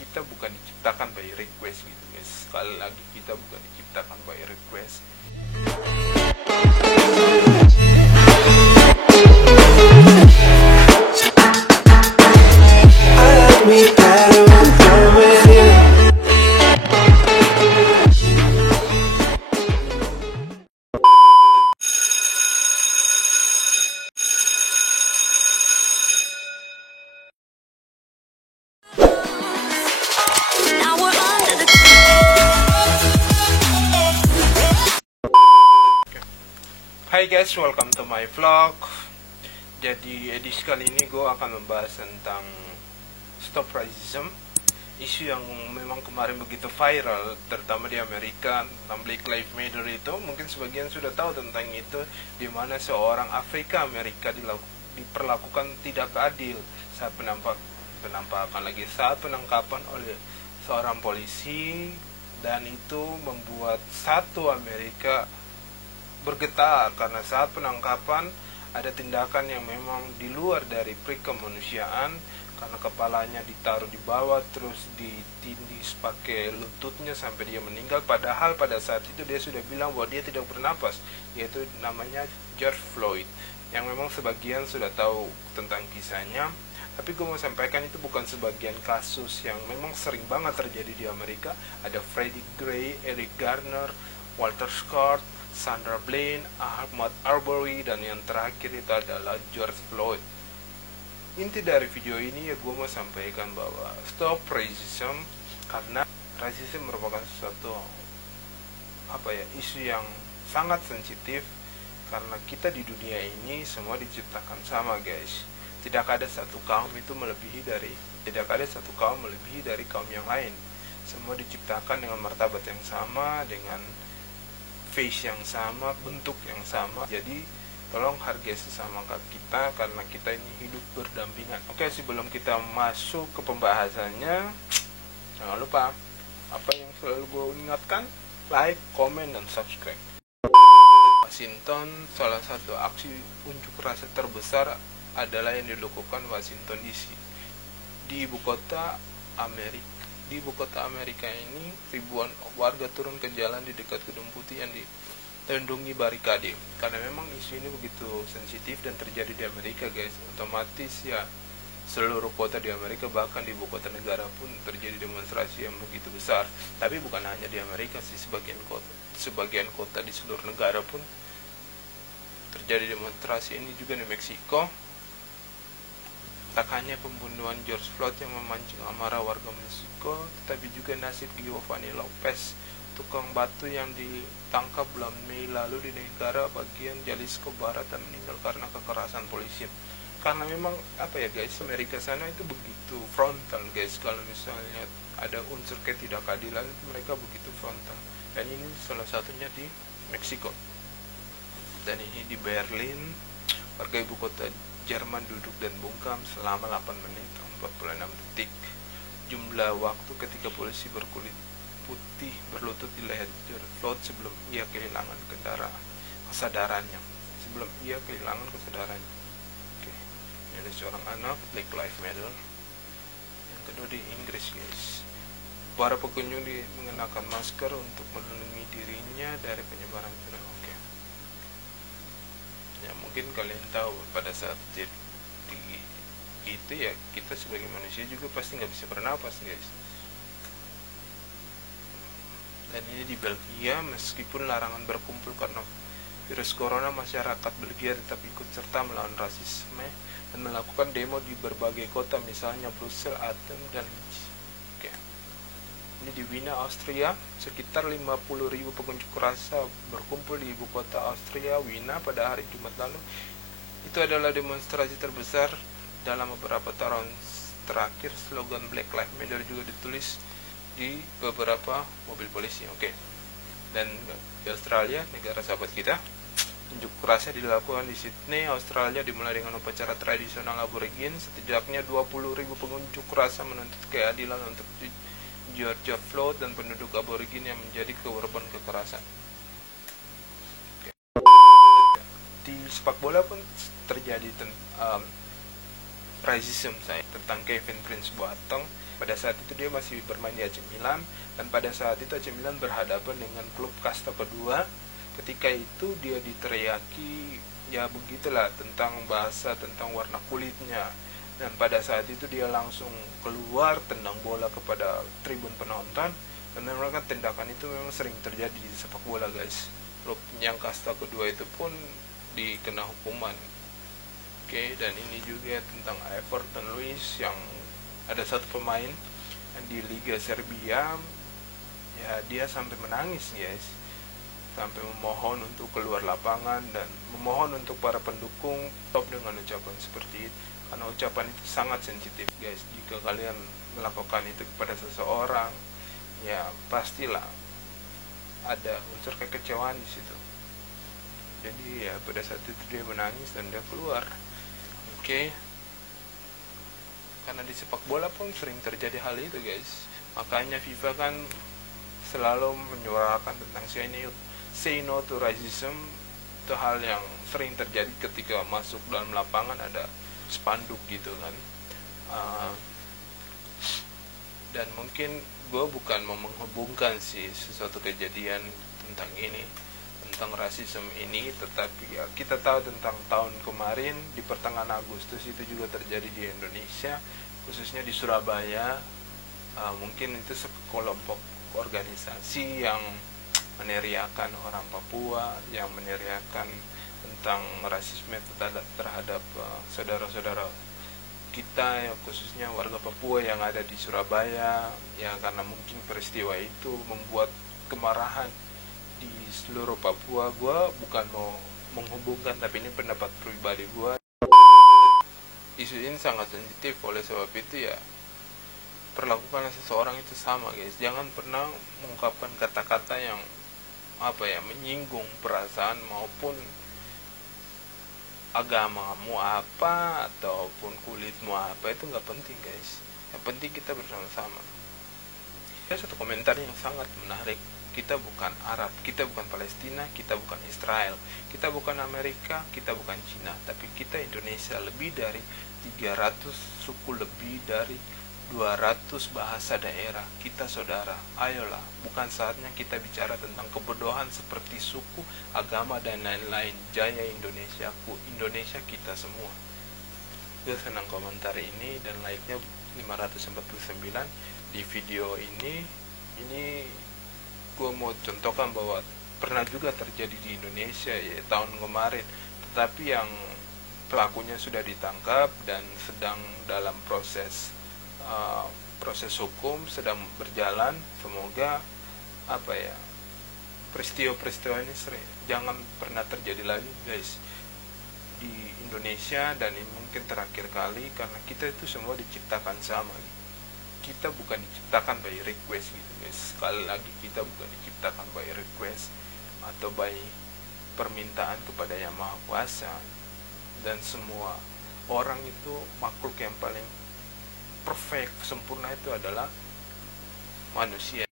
kita bukan diciptakan by request gitu guys. Sekali lagi, kita bukan diciptakan by request. Hai guys, welcome to my vlog. Jadi edisi kali ini gue akan membahas tentang Stop Racism, isu yang memang kemarin begitu viral, terutama di Amerika, tentang Black Lives Matter itu. Mungkin sebagian sudah tahu tentang itu, di mana seorang Afrika Amerika diperlakukan tidak adil saat penangkapan oleh seorang polisi, dan itu membuat satu Amerika bergetar karena saat penangkapan ada tindakan yang memang di luar dari kemanusiaan, karena kepalanya ditaruh di bawah terus ditindis pakai lututnya sampai dia meninggal, padahal pada saat itu dia sudah bilang bahwa dia tidak bernapas, yaitu namanya George Floyd, yang memang sebagian sudah tahu tentang kisahnya. Tapi gue mau sampaikan itu bukan sebagian kasus yang memang sering banget terjadi di Amerika. Ada Freddie Gray, Eric Garner, Walter Scott, Sandra Bland, Ahmaud Arbery, dan yang terakhir itu adalah George Floyd. Inti dari video ini ya gue mau sampaikan bahwa stop racism, karena racism merupakan sesuatu isu yang sangat sensitif, karena kita di dunia ini semua diciptakan sama guys. Tidak ada satu kaum melebihi dari kaum yang lain. Semua diciptakan dengan martabat yang sama, dengan face yang sama, bentuk yang sama. Jadi tolong hargai sesama kita, karena kita ini hidup berdampingan. Oke, sebelum kita masuk ke pembahasannya, jangan lupa apa yang selalu gue ingatkan, like, komen, dan subscribe. Washington, salah satu aksi unjuk rasa terbesar adalah yang dilakukan Washington DC, di ibu kota Amerika. Di ibu kota Amerika ini, ribuan warga turun ke jalan di dekat Gedung Putih yang dilindungi barikade. Karena memang isu ini begitu sensitif dan terjadi di Amerika guys, otomatis ya seluruh kota di Amerika, bahkan di ibu kota negara pun terjadi demonstrasi yang begitu besar. Tapi bukan hanya di Amerika sih, sebagian kota di seluruh negara pun terjadi demonstrasi. Ini juga di Meksiko. Tak hanya pembunuhan George Floyd yang memancing amarah warga Meksiko, tetapi juga nasib Giovanni Lopez, tukang batu yang ditangkap bulan Mei lalu di negara bagian Jalisco Barat dan meninggal karena kekerasan polisi. Karena memang guys, Amerika sana itu begitu frontal guys. Kalau misalnya ada unsur ketidakadilan, mereka begitu frontal. Dan ini salah satunya di Meksiko. Dan ini di Berlin, warga ibu kota Jerman duduk dan bungkam selama 8 menit 46 detik. Jumlah waktu ketika polisi berkulit putih berlutut di leher George Floyd sebelum ia kehilangan kesadarannya. Oke. Ini ada seorang anak, Black Lives Matter. Yang kedua di Inggris guys, para pengunjung mengenakan masker untuk melindungi dirinya dari penyebaran virus. Oke. Ya mungkin kalian tahu pada saat itu ya, kita sebagai manusia juga pasti nggak bisa bernapas guys. Dan ini di Belgia, meskipun larangan berkumpul karena virus corona, masyarakat Belgia tetap ikut serta melawan rasisme dan melakukan demo di berbagai kota, misalnya Brussels, Athens, dan Oke. Ini di Wina, Austria, sekitar 50.000 pengunjuk rasa berkumpul di ibu kota Austria, Wina, pada hari Jumat lalu. Itu adalah demonstrasi terbesar dalam beberapa tahun terakhir. Slogan Black Lives Matter juga ditulis di beberapa mobil polisi. Oke. Dan di Australia, negara sahabat kita, unjuk rasa dilakukan di Sydney, Australia, dimulai dengan upacara tradisional aborigin. Setidaknya 20.000 pengunjuk rasa menuntut keadilan untuk George Floyd dan penduduk aborigin yang menjadi korban kekerasan. Oke. Di sepak bola pun terjadi racism saya tentang Kevin Prince Boateng. Pada saat itu dia masih bermain di AC Milan, dan pada saat itu AC Milan berhadapan dengan klub kasta kedua. Ketika itu dia diteriaki, ya begitulah, tentang bahasa, tentang warna kulitnya. Dan pada saat itu dia langsung keluar tendang bola kepada tribun penonton. Dan memang tindakan itu memang sering terjadi di sepak bola, guys. Klub yang kasta kedua itu pun dikena hukuman. Oke, dan ini juga tentang Everton Luis, yang ada satu pemain di Liga Serbia, ya dia sampai menangis, guys, sampai memohon untuk keluar lapangan dan memohon untuk para pendukung stop dengan ucapan seperti itu, karena ucapan itu sangat sensitif, guys. Jika kalian melakukan itu kepada seseorang, ya pastilah ada unsur kekecewaan di situ. Jadi ya pada saat itu dia menangis dan dia keluar. Oke. Karena di sepak bola pun sering terjadi hal itu, guys. Makanya FIFA kan selalu menyuarakan tentang say no to racism. Itu hal yang sering terjadi ketika masuk dalam lapangan, ada spanduk gitu kan. Dan mungkin gue bukan mau menghubungkan sih sesuatu kejadian tentang ini, tentang rasisme ini, tetapi ya kita tahu tentang tahun kemarin di pertengahan Agustus itu juga terjadi di Indonesia, khususnya di Surabaya. Mungkin itu sekelompok organisasi yang meneriakan orang Papua, yang meneriakan tentang rasisme terhadap saudara-saudara kita, ya, khususnya warga Papua yang ada di Surabaya. Ya karena mungkin peristiwa itu membuat kemarahan di seluruh Papua. Gue bukan mau menghubungkan, tapi ini pendapat pribadi gue. Isu ini sangat sensitif, oleh sebab itu ya perlakukan seseorang itu sama, guys. Jangan pernah mengungkapkan kata-kata yang menyinggung perasaan maupun agamamu apa ataupun kulitmu apa, itu nggak penting, guys. Yang penting kita bersama-sama. Ada satu komentar yang sangat menarik. Kita bukan Arab, kita bukan Palestina, kita bukan Israel, kita bukan Amerika, kita bukan Cina, tapi kita Indonesia. Lebih dari 300 suku, lebih dari 200 bahasa daerah. Kita saudara. Ayolah, bukan saatnya kita bicara tentang kebodohan seperti suku, agama, dan lain-lain. Jaya Indonesiaku, Indonesia kita semua. Gue senang komentar ini, dan like-nya 549 di video ini. Gue mau contohkan bahwa pernah juga terjadi di Indonesia ya tahun kemarin, tetapi yang pelakunya sudah ditangkap dan sedang dalam proses hukum sedang berjalan. Semoga peristiwa-peristiwa ini jangan pernah terjadi lagi, guys, di Indonesia. Dan ini mungkin terakhir kali, karena kita itu semua diciptakan sama. Kita bukan diciptakan by request gitu, guys. Sekali lagi, kita bukan diciptakan by request atau by permintaan kepada Yang Maha Kuasa. Dan semua orang itu makhluk yang paling perfect, sempurna itu adalah manusia.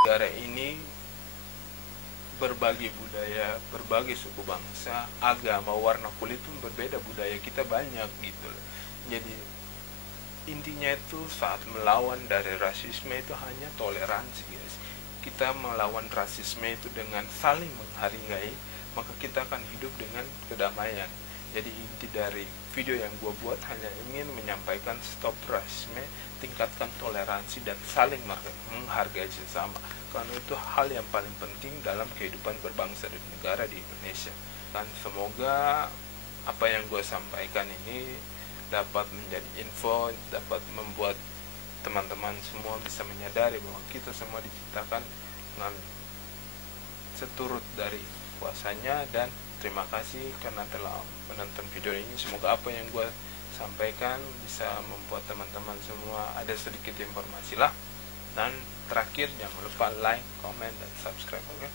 Negara ini berbagai budaya, berbagai suku bangsa, agama, warna kulit pun berbeda, budaya kita banyak gitu. Jadi intinya itu saat melawan dari rasisme itu hanya toleransi, guys. Kita melawan rasisme itu dengan saling menghargai, maka kita akan hidup dengan kedamaian. Jadi inti dari video yang gue buat hanya ingin menyampaikan stop rasisme, tingkatkan toleransi, dan saling menghargai sesama. Karena itu hal yang paling penting dalam kehidupan berbangsa dan negara di Indonesia. Dan semoga apa yang gue sampaikan ini dapat menjadi info, dapat membuat teman-teman semua bisa menyadari bahwa kita semua diciptakan dengan seturut dari kuasanya. Dan terima kasih karena telah menonton video ini. Semoga apa yang gue sampaikan bisa membuat teman-teman semua ada sedikit informasi lah. Dan terakhir, jangan lupa like, comment, dan subscribe, oke?